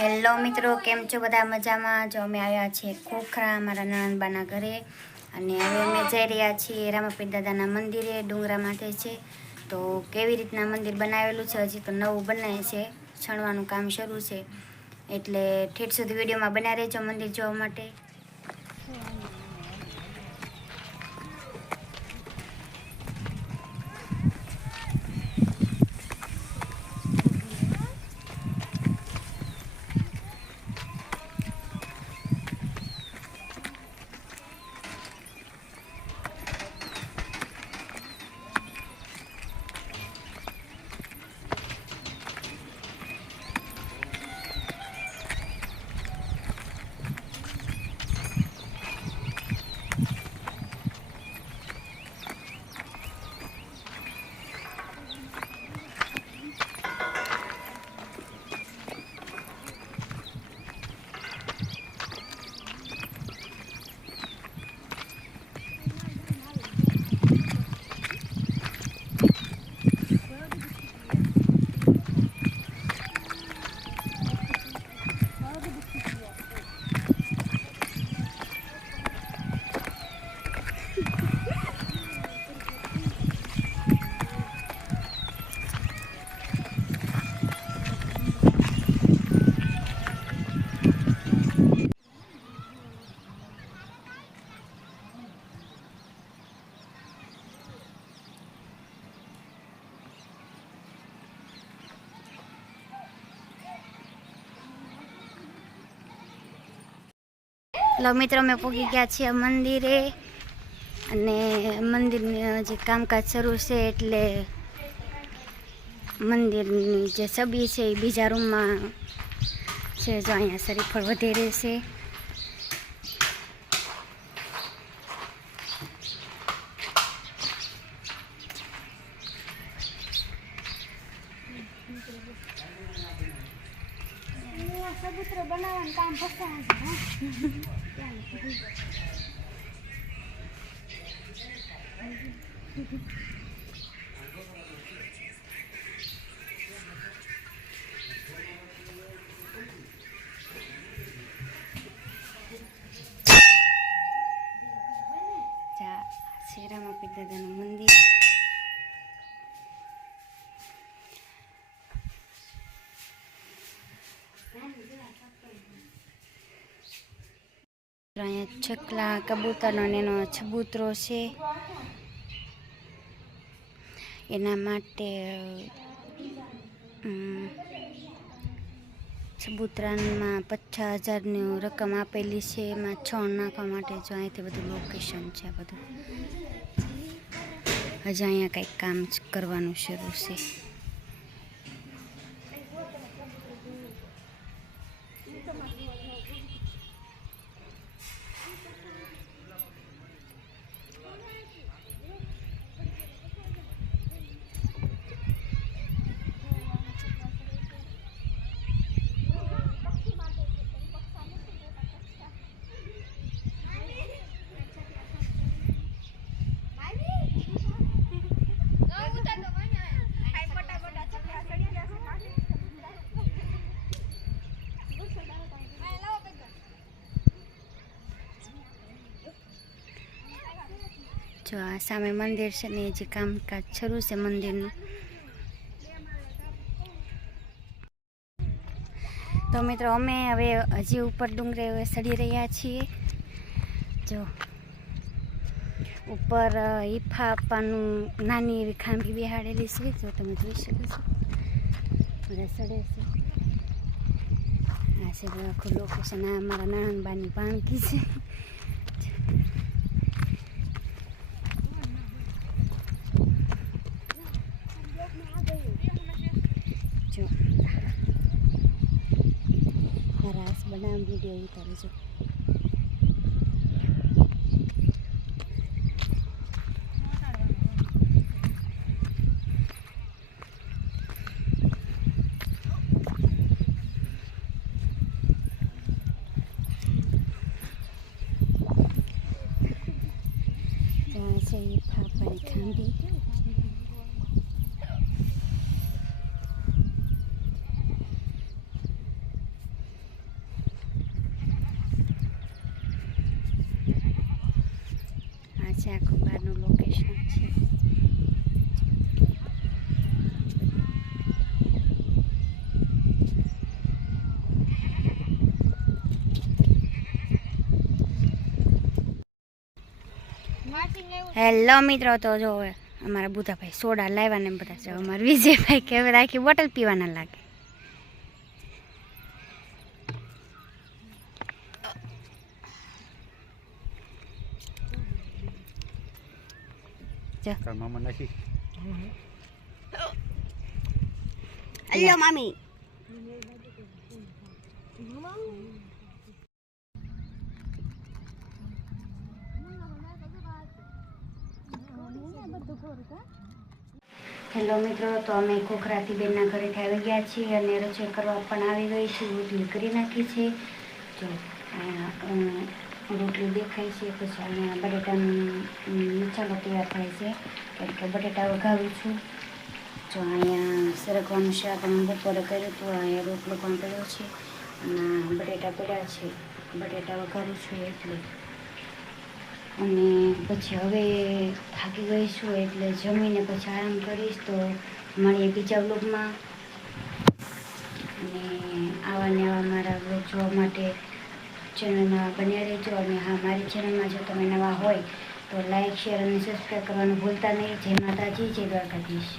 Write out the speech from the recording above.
Hello મિત્રો, કેમ છો બધા મજામાં? જો અમે આવ્યા છીએ ખોખરા અમારા નણંદબાના ઘરે. અને હવે અમે જઈ રહ્યા છીએ રામાપીર દાદાના મંદિરે, ડુંગરા માટે છે. તો કેવી રીતના મંદિર બનાવેલું છે? હજી તો નવું બનાવે છે, છણવાનું કામ શરૂ છે. એટલે ઠેઠ સુધી વિડીયોમાં બનાવી રહેજો મંદિર જોવા માટે. લો મિત્રો અમે પહોંચી ગયા છીએ મંદિરે અને મંદિરની જે કામકાજ શરૂ છે એટલે મંદિરની જે છબી છે એ બીજા રૂમમાં છે, જો અહીંયા શરીફળ વધી રહેશે બનાવવાનું કામ પસાર જા શ્રી રામાપીર દાદાનું મંદિર અહીંયા છકલા, કબૂતરનો એનો છબૂતરો છે. એના માટે છબૂતરામાં પચાસ હજારની રકમ આપેલી છે. એમાં છણ નાખવા માટે જો અહીંથી બધું લોકેશન છે બધું. હજી અહીંયા કંઈક કામ કરવાનું શરૂ છે. જો આ સામે મંદિર છે ને એ જે કામકાજ શરૂ છે મંદિરનું. તો મિત્રો, અમે હવે હજી ઉપર ડુંગરે હવે ચડી રહ્યા છીએ. જો, ઉપર હિફા આપવાનું નાની એવી ખાંભી બિહાડેલી છે. જો તમે જોઈ શકો છો. બધા ચડે છે. આ છે આખું લોકેશન આ અમારા નાનબાની પાણકી છે. જો. રાસ બનાવ વીડિયો ઉતારે જો છે એ ફાફાની ખાંભી આખું બહારનું લોકેશન છે હેલો મિત્રો તો જો હવે અમારા બુધાભાઈ સોડા લાવ્યા ને બધા જો અમારા વિજયભાઈ કે હવે આખી બોટલ પીવાના લાગે તાર મામા નાખી હલો મામી હેલો મિત્રો. તો અમે ખોખરાથી બેનના ઘરેથી આવી ગયા છીએ અને રસોઈ કરવા પણ આવી ગઈ છું. રોટલી કરી નાખી છે. જો રોટલી દેખાય છે, પછી અહીંયા બટેટાનું મસાલો તૈયાર થાય છે. કેમ કે બટેટા વઘારું છું. જો અહીંયા સરગવાનું શાક અમે બપોરે કર્યું હતું, અહીંયા રોટલો પણ કર્યો છે. અને બટેટા પડ્યા છે. બટેટા વઘારું છું એટલે. અને પછી હવે થાકી ગઈ છું એટલે જમીને પછી આરામ કરીશ તો મળીએ બીજા બ્લોગમાં અને આવા ને આવા મારા બ્લોગ જોવા માટે ચેનલમાં બન્યા રહેજો અને હા, મારી ચેનલમાં જો તમે નવા હોય તો લાઇક શેર અને સબસ્ક્રાઈબ કરવાનું ભૂલતા નહીં. જય માતાજી, જય દ્વારકાધીશ.